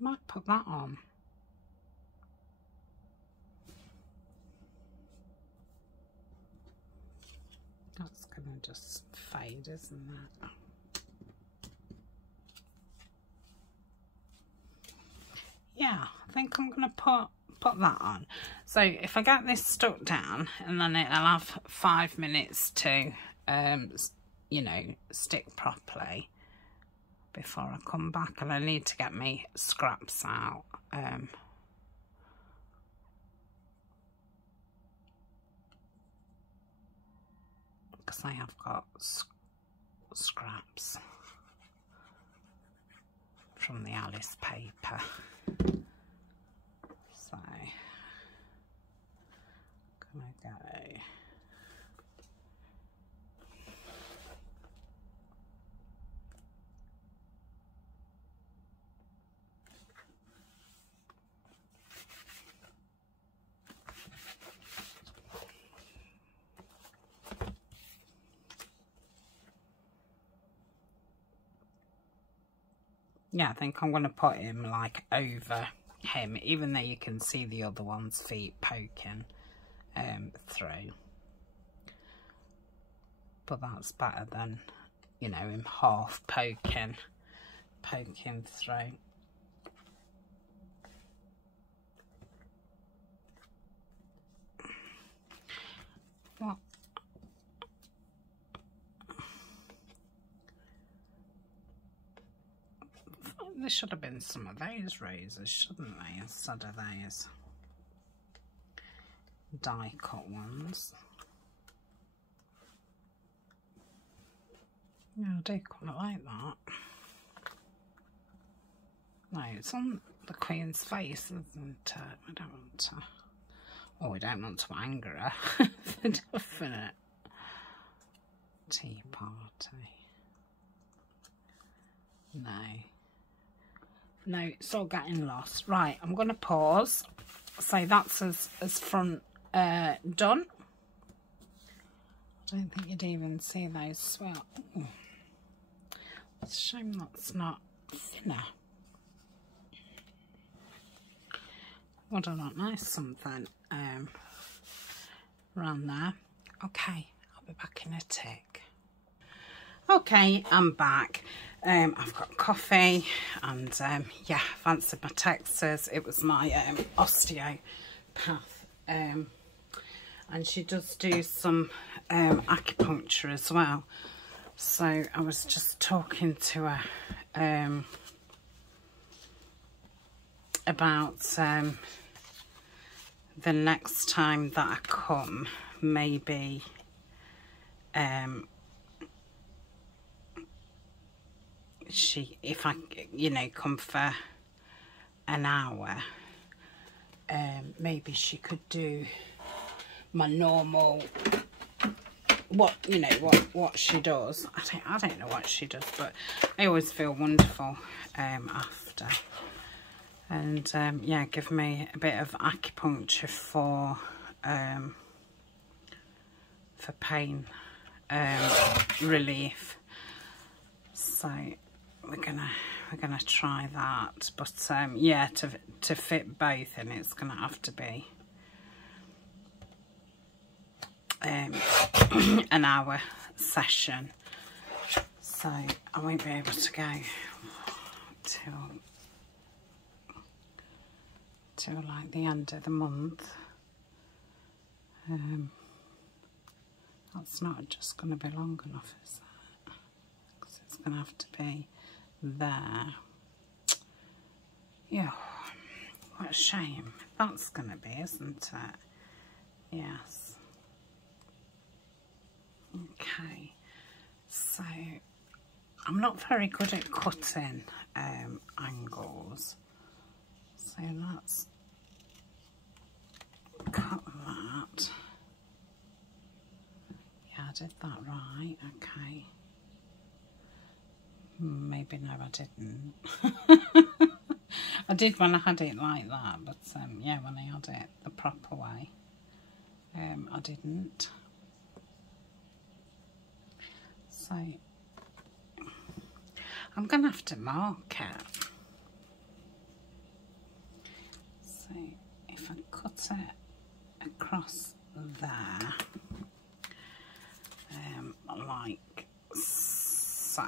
Might put that on. That's gonna just fade, isn't it? Yeah, I think I'm gonna put that on. So if I get this stuck down, and then it'll have 5 minutes to you know, stick properly before I come back, and I need to get my scraps out. Because I have got scraps from the Alice paper. So, gonna go. Yeah, I think I'm going to put him like over him, even though you can see the other one's feet poking through. But that's better than, you know, him half poking through. What? There should have been some of those razors, shouldn't they, instead of those die cut ones. Yeah, I do quite like that. No, it's on the Queen's face, isn't it? I don't want to. Oh, we don't want to anger her. For definite. Tea party. No. No, it's all getting lost. Right, I'm going to pause. So that's as front done. I don't think you'd even see those swell. Ooh. It's a shame that's not thinner. Would have looked nice something around there. Okay, I'll be back in a tick. Okay, I'm back. I've got coffee and yeah, I've answered my texts. It was my osteopath, and she does do some acupuncture as well. So I was just talking to her about the next time that I come, maybe if I, you know, come for an hour, maybe she could do my normal, what, you know, what she does. I don't know what she does, but I always feel wonderful after. And yeah, give me a bit of acupuncture for pain relief. So we're gonna try that, but yeah, to fit both in, it's gonna have to be an hour session. So I won't be able to go till like the end of the month. That's not just going to be long enough, is it? Because it's going to have to be there. Yeah, what a shame. That's going to be, isn't it? Yes. Okay. So, I'm not very good at cutting angles. So let's cut that. Yeah, I did that right. Okay. Maybe no, I didn't. I did when I had it like that, but yeah, when I had it the proper way, I didn't. So I'm gonna have to mark it. So if I cut it across there, like so.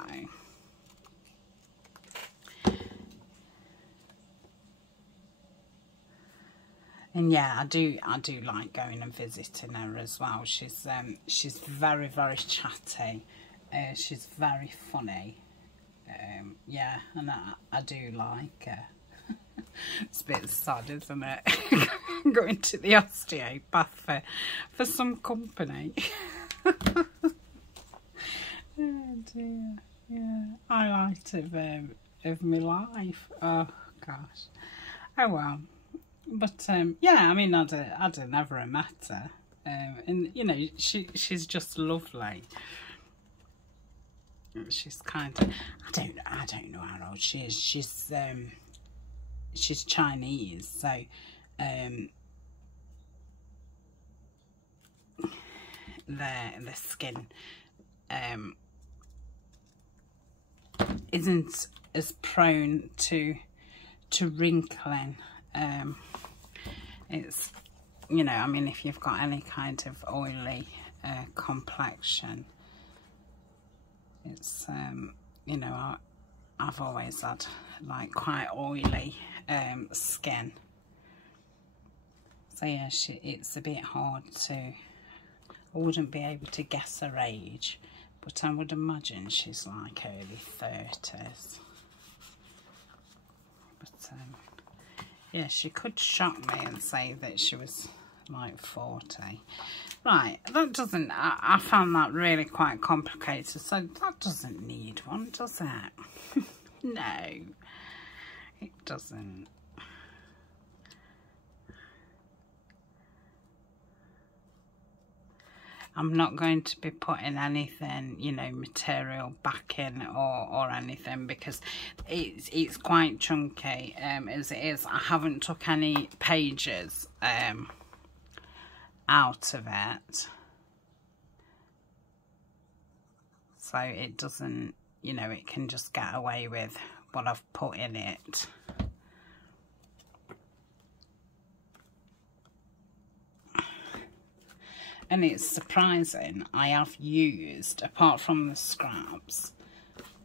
And yeah, I do like going and visiting her as well. She's very, very chatty. She's very funny. Yeah, and I do like her. It's a bit sad, isn't it? Going to the osteopath for some company. Oh dear. Yeah, highlight of my life. Oh gosh. Oh well. But yeah, I mean, I'd never met her, and you know, she's just lovely. She's kind of, I don't know how old she is. She's Chinese, so the skin isn't as prone to wrinkling. It's, you know, I mean, if you've got any kind of oily complexion, it's you know, I've always had like quite oily skin, so yeah, it's a bit hard to, I wouldn't be able to guess her age, but I would imagine she's like early 30s. But yeah, she could shock me and say that she was like 40. Right, that doesn't, I found that really quite complicated, so that doesn't need one, does it? No, it doesn't. I'm not going to be putting anything, you know, material back in or anything, because it's quite chunky as it is. I haven't took any pages out of it, so it doesn't, you know, it can just get away with what I've put in it. And it's surprising, I have used, apart from the scraps,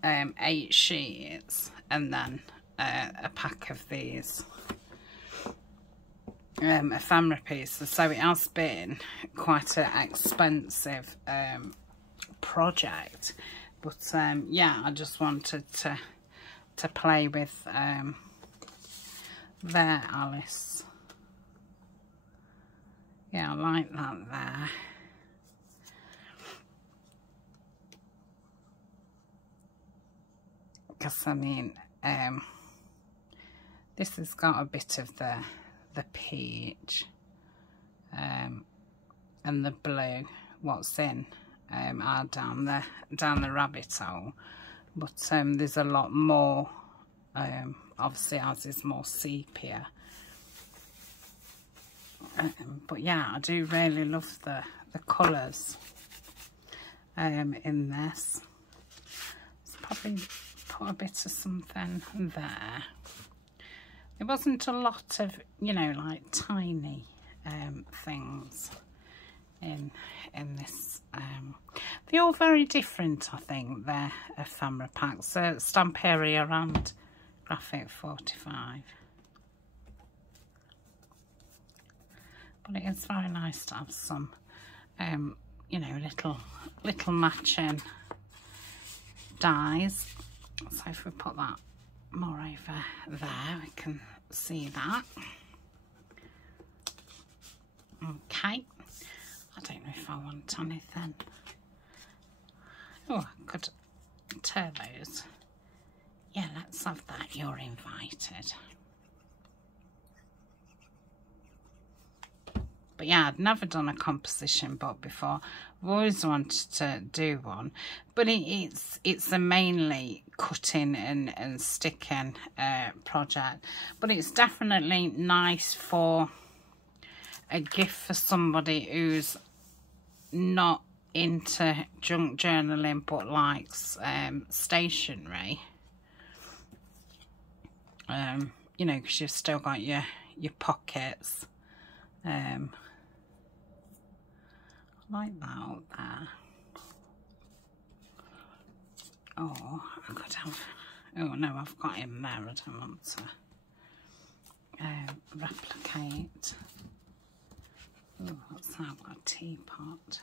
8 sheets and then a pack of these ephemera pieces. So it has been quite an expensive project. But yeah, I just wanted to play with there, Alice. Yeah, I like that there. Because, I mean, this has got a bit of the peach and the blue, what's in are down the rabbit hole. But there's a lot more, obviously ours is more sepia. But yeah, I do really love the colours in this. Let's probably put a bit of something there. There wasn't a lot of, you know, like tiny things in this. They're all very different, I think. They're ephemera packs. Stamperia and Graphic 45. But it is very nice to have some, you know, little matching dies. So if we put that more over there, we can see that. Okay. I don't know if I want anything. Oh, I could tear those. Yeah, let's have that. You're invited. But yeah, I'd never done a composition book before. I've always wanted to do one, but it's a mainly cutting and sticking project. But it's definitely nice for a gift for somebody who's not into junk journaling but likes stationery. You know, because you've still got your pockets. Like that out there. Oh, I could have, oh no, I've got him there. I don't want to replicate. Oh, what's that? I've got a teapot.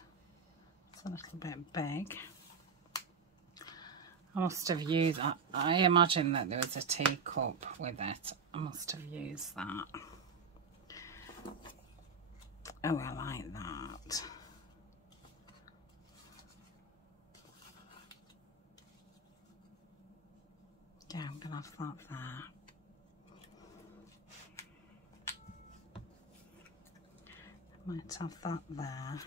It's a little bit big. I must have used, I imagine that there was a teacup with it. I must have used that. Oh, I like that. Yeah, I'm going to have that there. I might have that there.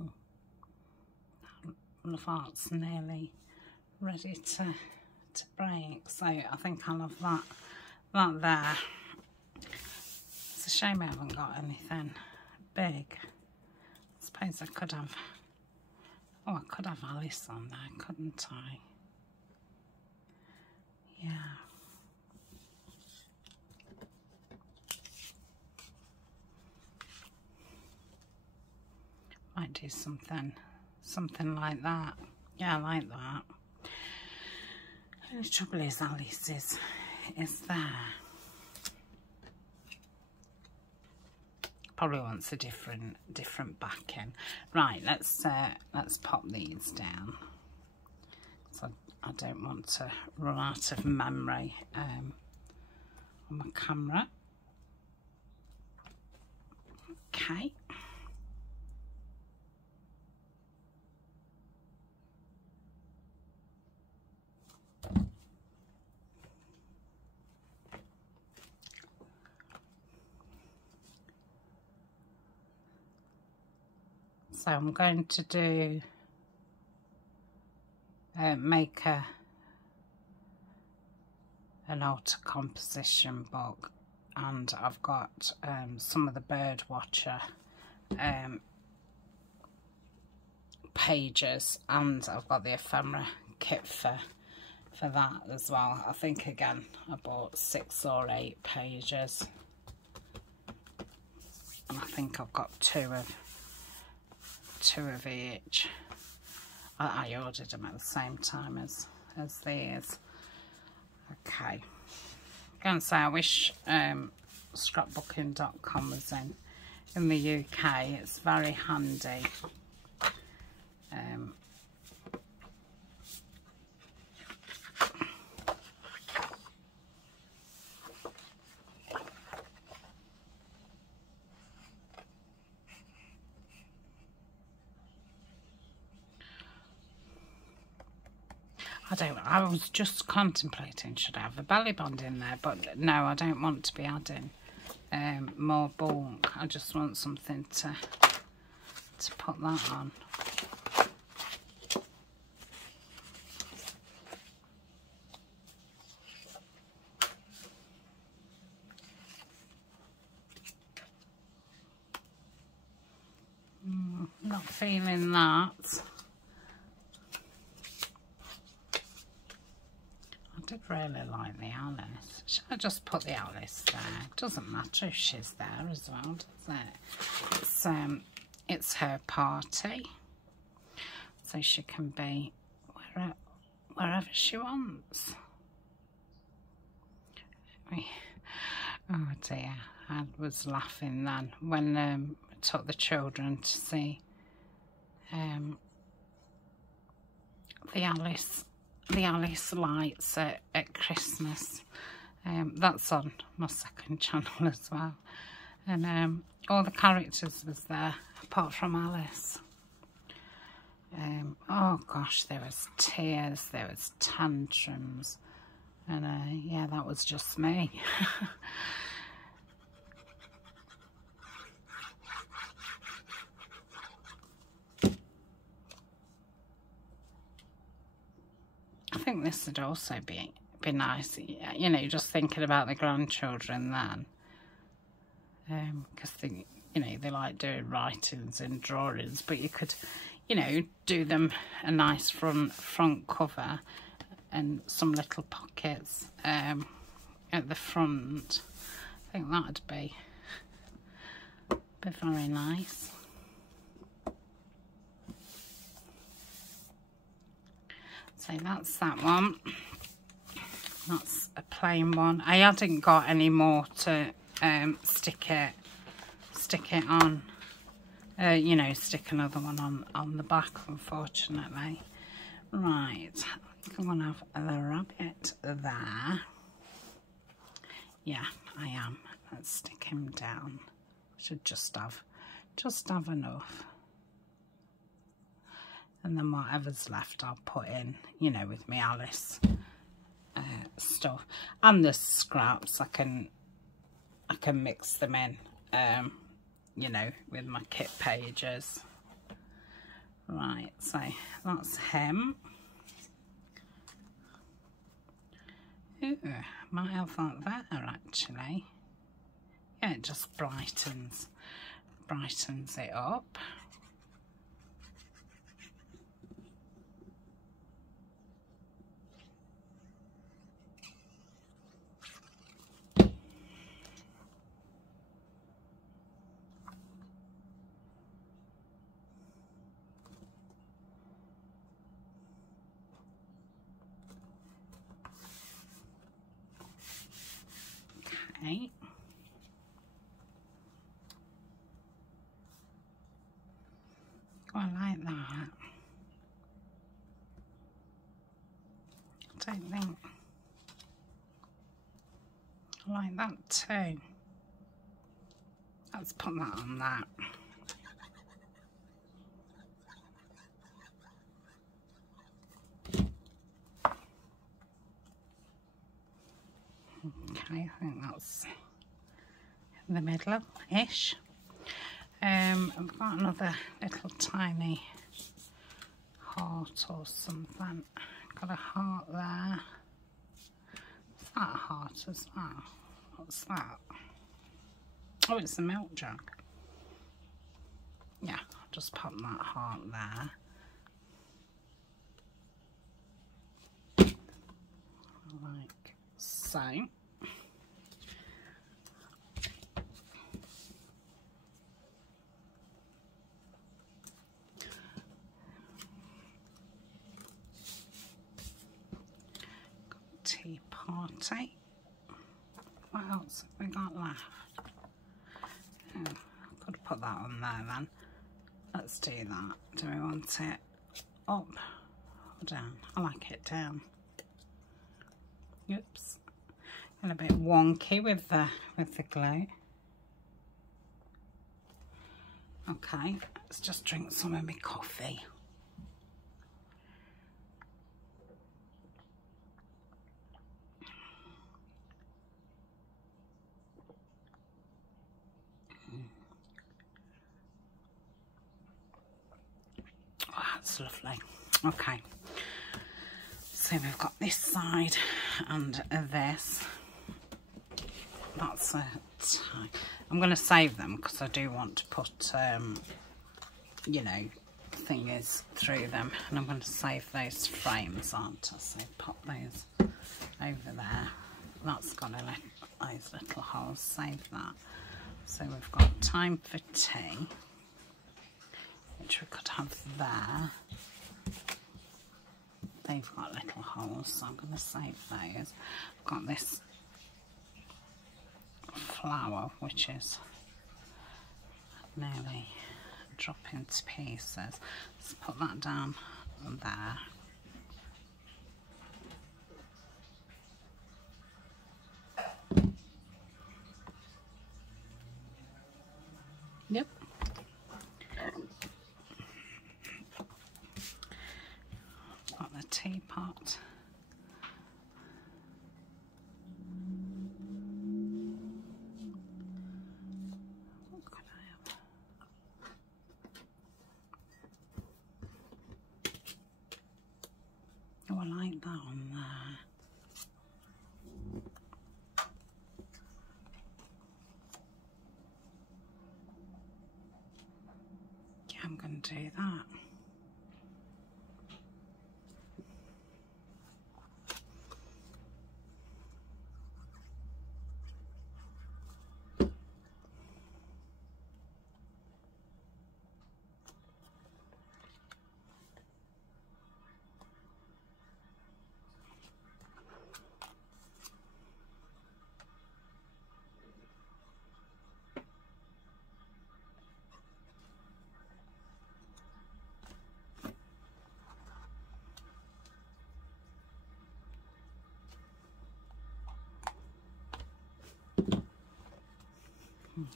Oh. One of that's nearly ready to break, so I think I'll have that there. It's a shame I haven't got anything big. I suppose I could have, oh, I could have Alice on there, couldn't I? Yeah. Might do something like that. Yeah, I like that. The trouble is Alice is there. Probably wants a different backing. Right, let's pop these down. So I don't want to run out of memory on my camera. Okay. So I'm going to do make an altar composition book, and I've got some of the bird watcher pages, and I've got the ephemera kit for that as well. I think again I bought 6 or 8 pages, and I think I've got two of each. I ordered them at the same time as these. Okay, I'm going to say I wish scrapbooking.com was in the UK. It's very handy. I was just contemplating, should I have a belly band in there? But no, I don't want to be adding more bulk. I just want something to put that on. Not feeling that. I did really like the Alice. Should I just put the Alice there? It doesn't matter if she's there as well, does it? It's her party, so she can be wherever she wants. Oh dear, I was laughing then when I took the children to see the Alice lights at Christmas. That's on my second channel as well, and all the characters was there apart from Alice. Oh gosh, there was tears, there was tantrums, and yeah, that was just me. think this would also be nice, you know, just thinking about the grandchildren then. Because they, you know, they like doing writings and drawings, but you could, you know, do them a nice front cover and some little pockets at the front. I think that'd be very nice. So that's that one. That's a plain one. I hadn't got any more to stick it on. You know, stick another one on the back, unfortunately. Right, I'm gonna have the rabbit there. Yeah, I am. Let's stick him down. Should just have enough. And then whatever's left I'll put in, you know, with my Alice stuff. And the scraps, I can mix them in, you know, with my kit pages. Right, so that's him. Ooh, might have that there actually. Yeah, it just brightens it up. Okay. Oh, I like that. I don't think I like that too. Let's put that on that. Okay, I think that's in the middle-ish. I've got another little tiny heart or something. Got a heart there. Is that a heart as well? What's that? Oh, it's a milk jug. Yeah, I'll just pop that heart there. Like so. Tea party. What else have we got left? Oh, I could put that on there then. Let's do that. Do we want it up or down? I like it down. Oops. And a bit wonky with the glue. Okay, let's just drink some of my coffee. Oh, that's lovely. Okay. So we've got this side and this. That's a tie. I'm going to save them because I do want to put, you know, thingies through them. And I'm going to save those frames, aren't I? So pop those over there. That's got those little holes. Save that. So we've got time for tea, which we could have there. They've got little holes, so I'm going to save those. I've got this flower, which is nearly dropping to pieces. Let's put that down there. Yep. Got the teapot. What could I have? Oh, I like that on there. Yeah, I'm going to do that.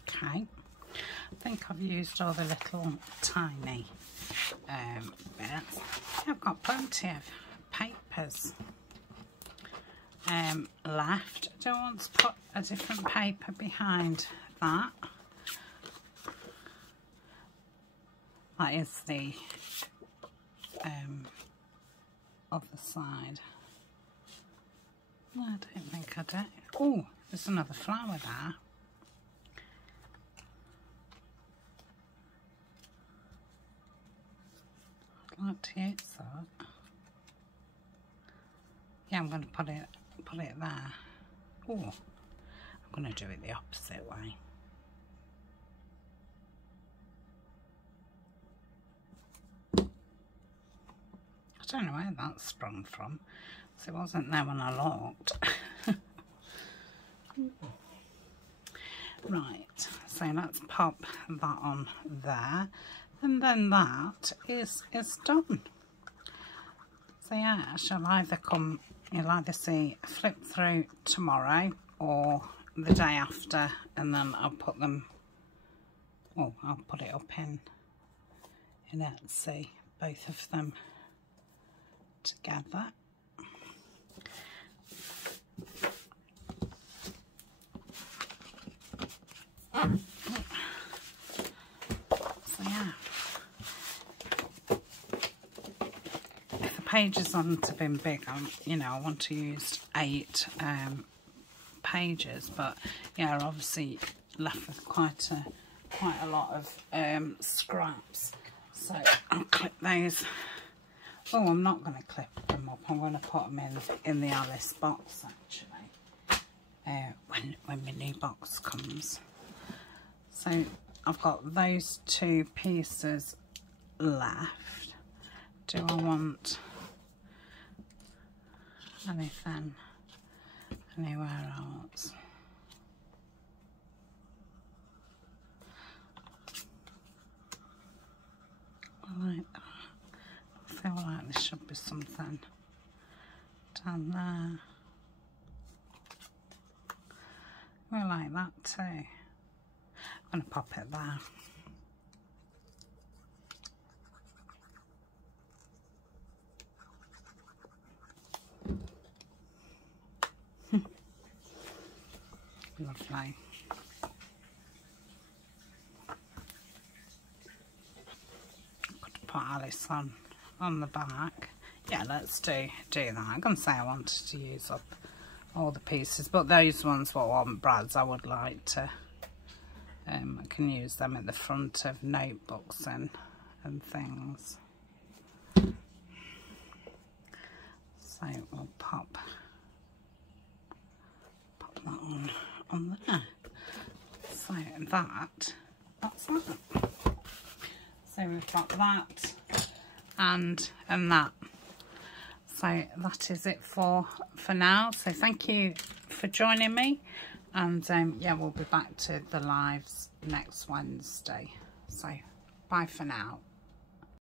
Okay, I think I've used all the little tiny bits. I've got plenty of papers left. Do I want to put a different paper behind that? That is the other side. No, I don't think I do. Oh, there's another flower there. I'd like to use that. Yeah, I'm going to put it there. Oh, I'm going to do it the opposite way. I don't know where that sprung from, so it wasn't there when I looked. Right, so let's pop that on there, and then that is done. So yeah, you'll either see flip through tomorrow or the day after, and then I'll put them, well, I'll put it up in Etsy, both of them together. So yeah, if the pages aren't have been big, I want to use 8 pages, but yeah, obviously left with quite a lot of scraps. So I'll clip those. Oh, I'm not going to clip them up. I'm going to put them in the Alice box actually, when my new box comes. So I've got those 2 pieces left. Do I want anything anywhere else? I like that. I feel like there should be something down there. I like that too. I'm going to pop it there. Lovely. Got to put Alice on the back. Yeah, let's do that. I'm going to say I wanted to use up all the pieces, but those ones what aren't Brad's, I would like to. I can use them at the front of notebooks and things. So we'll pop that on there. So that's that. So we've got that and that. So that is it for now. So thank you for joining me, and yeah, we'll be back to the lives next Wednesday. So bye for now.